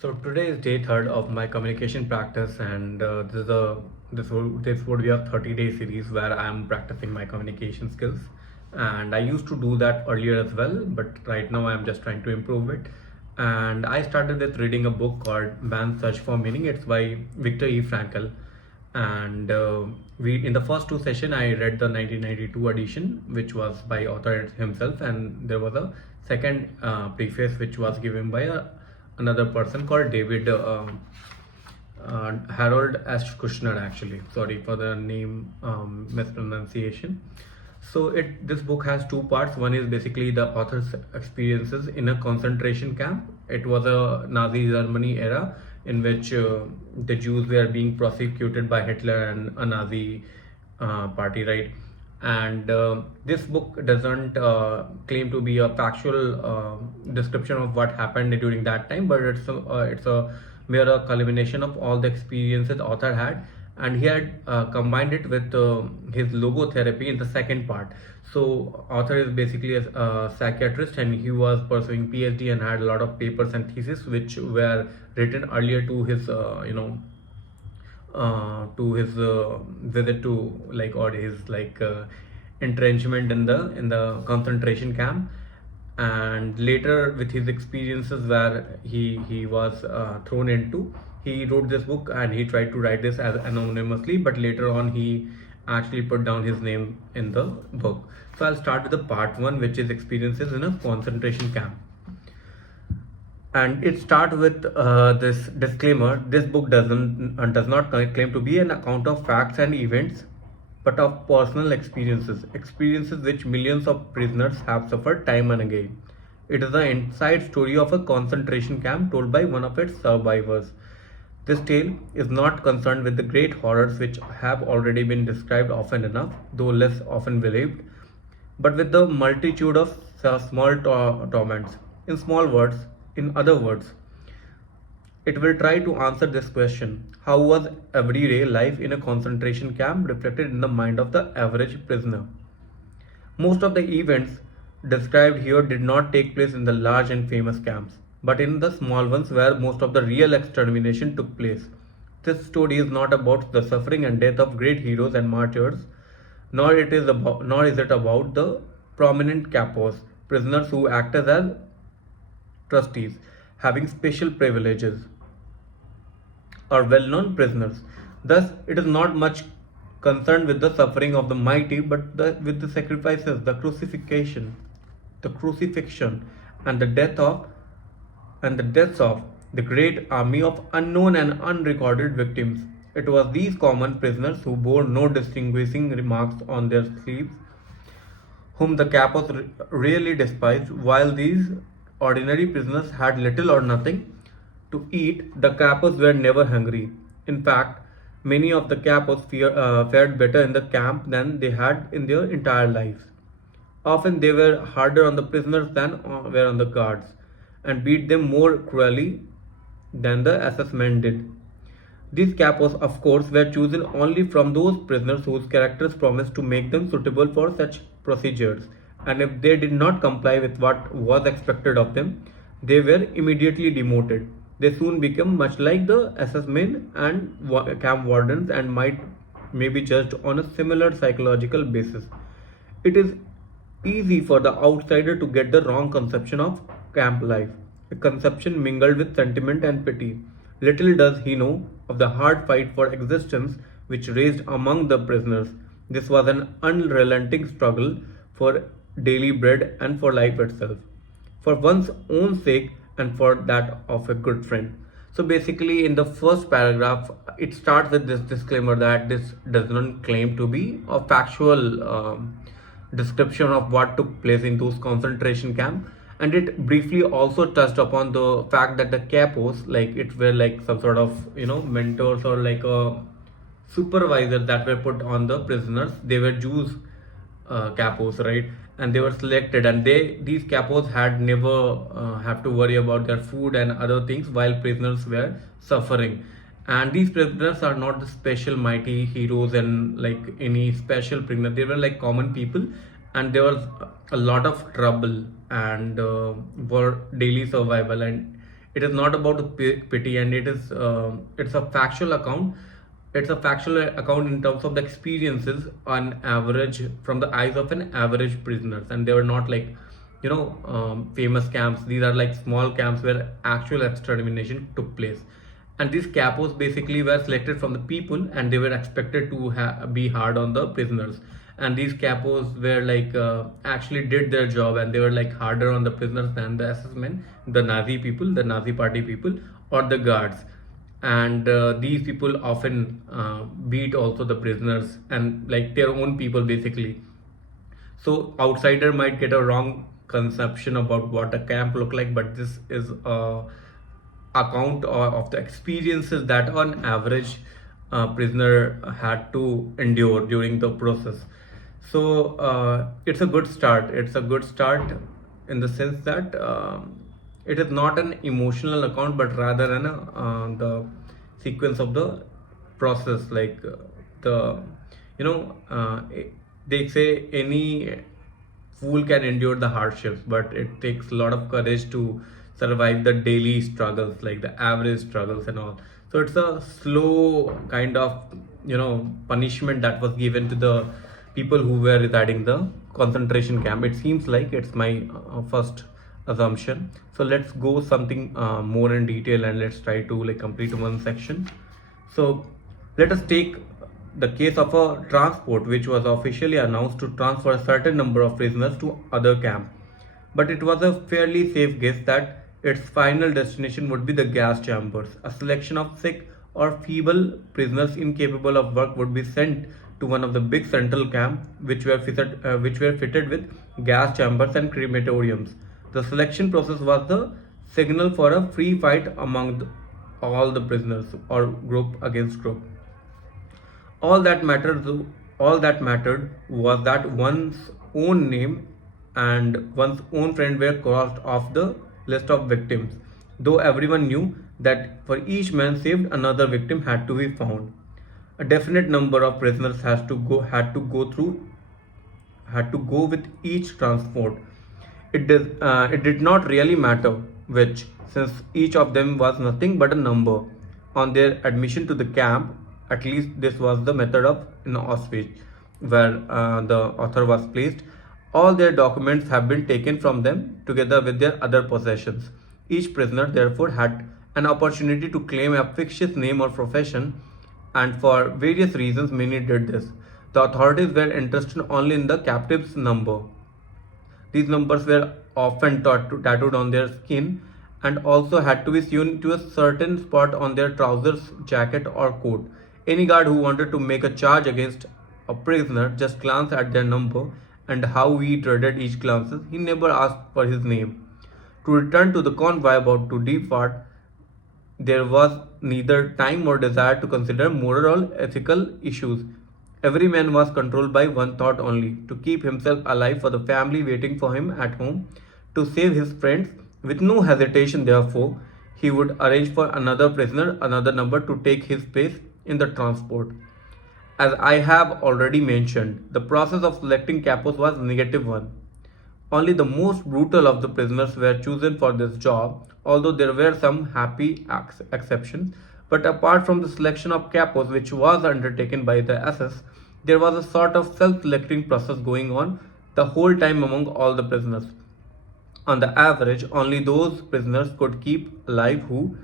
So today is day third of my communication practice, and this would be a 30-day series where I am practicing my communication skills. And I used to do that earlier as well, but right now I am just trying to improve it. And I started with reading a book called Man's Search for Meaning. It's by Viktor E. Frankl, and we in the first two session I read the 1992 edition, which was by author himself, and there was a second preface which was given by another person called David Harold S. Kushner. Actually, sorry for the name mispronunciation. So this book has two parts. One is basically the author's experiences in a concentration camp. It was a Nazi Germany era in which the Jews were being prosecuted by Hitler and a Nazi party, right? And this book doesn't claim to be a factual description of what happened during that time, but it's a mere culmination of all the experiences the author had, and he had combined it with his logotherapy in the second part. So author is basically a psychiatrist, and he was pursuing PhD and had a lot of papers and theses which were written earlier to his visit to or his entrenchment in the concentration camp. And later, with his experiences where he was thrown into, he wrote this book, and he tried to write this as anonymously, but later on he actually put down his name in the book. So I'll start with the part one, which is experiences in a concentration camp. And it starts with this disclaimer: this book does not claim to be an account of facts and events, but of personal experiences which millions of prisoners have suffered time and again. It is the inside story of a concentration camp told by one of its survivors. This tale is not concerned with the great horrors which have already been described often enough, though less often believed, but with the multitude of small torments. In other words, it will try to answer this question: how was everyday life in a concentration camp reflected in the mind of the average prisoner? Most of the events described here did not take place in the large and famous camps, but in the small ones where most of the real extermination took place. This story is not about the suffering and death of great heroes and martyrs, nor is it about the prominent capos, prisoners who acted as trustees, having special privileges, or well-known prisoners. Thus, it is not much concerned with the suffering of the mighty, but with the sacrifices, the crucifixion, and the deaths of the great army of unknown and unrecorded victims. It was these common prisoners who bore no distinguishing remarks on their sleeves, whom the capos really despised, while these ordinary prisoners had little or nothing to eat. The capos were never hungry. In fact, many of the capos fared better in the camp than they had in their entire lives. Often they were harder on the prisoners than were on the guards, and beat them more cruelly than the SS men did. These capos, of course, were chosen only from those prisoners whose characters promised to make them suitable for such procedures, and if they did not comply with what was expected of them, they were immediately demoted. They soon became much like the SS men and camp wardens, and may be judged on a similar psychological basis. It is easy for the outsider to get the wrong conception of camp life, a conception mingled with sentiment and pity. Little does he know of the hard fight for existence which raged among the prisoners. This was an unrelenting struggle for daily bread and for life itself, for one's own sake and for that of a good friend. So basically, in the first paragraph, it starts with this disclaimer that this does not claim to be a factual description of what took place in those concentration camps. And it briefly also touched upon the fact that the capos, like it were like some sort of mentors or like a supervisors that were put on the prisoners. They were Jews capos, right? And they were selected, and these capos had never have to worry about their food and other things while prisoners were suffering. And these prisoners are not the special mighty heroes and like any special prisoner. They were like common people, and there was a lot of trouble and for daily survival. And It is not about the pity, and it's a factual account. It's a factual account in terms of the experiences on average from the eyes of an average prisoners, and they were not like famous camps. These are like small camps where actual extermination took place, and these capos basically were selected from the people, and they were expected to be hard on the prisoners. And these capos were like actually did their job, and they were like harder on the prisoners than the SS men, the Nazi people, the Nazi party people, or the guards. And these people often beat also the prisoners and like their own people basically. So outsider might get a wrong conception about what a camp look like, but this is a account of the experiences that on average prisoner had to endure during the process. So it's a good start. It's a good start in the sense that it is not an emotional account, but rather the sequence of the process. Like the you know they say any fool can endure the hardships, but it takes a lot of courage to survive the daily struggles, like the average struggles and all. So it's a slow kind of punishment that was given to the people who were residing the concentration camp. It seems like it's my first assumption. So let's go something more in detail, and let's try to like complete one section. So let us take the case of a transport which was officially announced to transfer a certain number of prisoners to other camp. But it was a fairly safe guess that its final destination would be the gas chambers. A selection of sick or feeble prisoners incapable of work would be sent to one of the big central camps, which were fitted with gas chambers and crematoriums. The selection process was the signal for a free fight among all the prisoners, or group against group. All that mattered was that one's own name and one's own friend were crossed off the list of victims, though everyone knew that for each man saved, another victim had to be found. A definite number of prisoners had to go with each transport. It did not really matter which, since each of them was nothing but a number. On their admission to the camp, at least this was the method of in Auschwitz, where the author was placed, all their documents have been taken from them together with their other possessions. Each prisoner therefore had an opportunity to claim a fictitious name or profession, and for various reasons many did this. The authorities were interested only in the captives' number. These numbers were often tattooed on their skin, and also had to be sewn to a certain spot on their trousers, jacket, or coat. Any guard who wanted to make a charge against a prisoner just glanced at their number, and how he dreaded each glance. He never asked for his name. To return to the convoy about to depart, there was neither time nor desire to consider moral or ethical issues. Every man was controlled by one thought only: to keep himself alive for the family waiting for him at home, to save his friends. With no hesitation, therefore, he would arrange for another prisoner, another number, to take his place in the transport. As I have already mentioned, the process of selecting capos was a negative one. Only the most brutal of the prisoners were chosen for this job, although there were some happy exceptions. But apart from the selection of capos, which was undertaken by the SS, there was a sort of self-selecting process going on the whole time among all the prisoners. On the average, only those prisoners could keep alive who,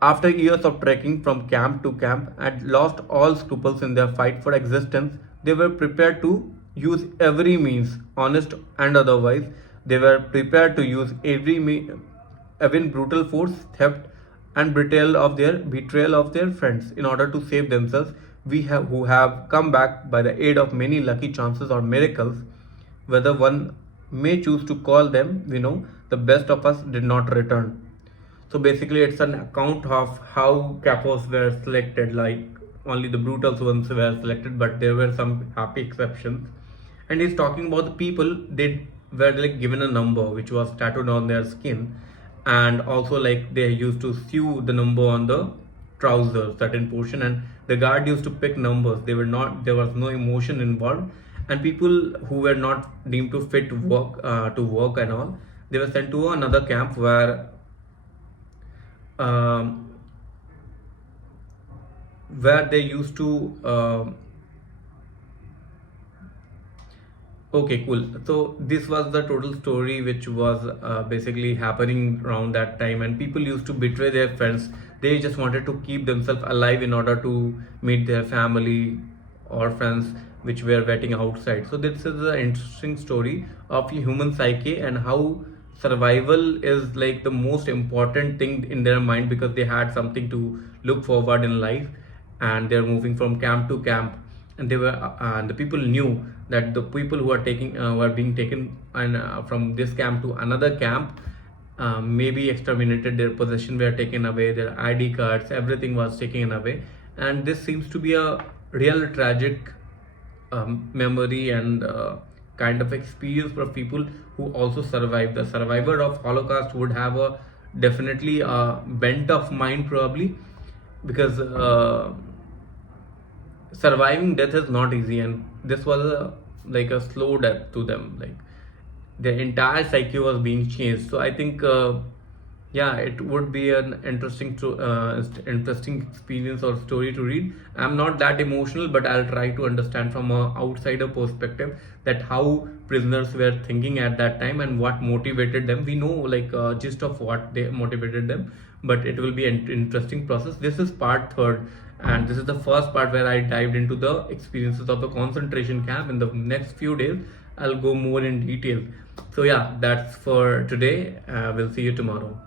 after years of trekking from camp to camp, had lost all scruples in their fight for existence. They were prepared to use every means, honest and otherwise. They were prepared to use even brutal force, theft, and betrayal of their friends in order to save themselves. Who have come back by the aid of many lucky chances or miracles, whether one may choose to call them, the best of us did not return. So basically, it's an account of how capos were selected. Like only the brutal ones were selected, but there were some happy exceptions. And he's talking about the people, they were like given a number which was tattooed on their skin, and also like they used to sew the number on the trousers, certain portion, and the guard used to pick numbers. There was no emotion involved, and people who were not deemed to fit to work and all, they were sent to another camp where um, where they used to okay, cool. So this was the total story which was basically happening around that time, and people used to betray their friends. They just wanted to keep themselves alive in order to meet their family or friends which were waiting outside. So this is an interesting story of human psyche and how survival is like the most important thing in their mind, because they had something to look forward in life, and they're moving from camp to camp, and they were and the people knew that the people who are taking were being taken and from this camp to another camp, maybe exterminated, their possession were taken away, their ID cards, everything was taken away. And this seems to be a real tragic memory and kind of experience for people who also survived. The survivor of Holocaust would have a definitely a bent of mind probably, because surviving death is not easy, and this was a like a slow death to them. Like their entire psyche was being changed. So I think yeah, it would be an interesting experience or story to read. I'm not that emotional, but I'll try to understand from a outsider perspective that how prisoners were thinking at that time and what motivated them. We know like gist of what they motivated them, but it will be an interesting process. This is part third, and this is the first part where I dived into the experiences of the concentration camp. In the next few days I'll go more in detail. So yeah, that's for today. We'll see you tomorrow.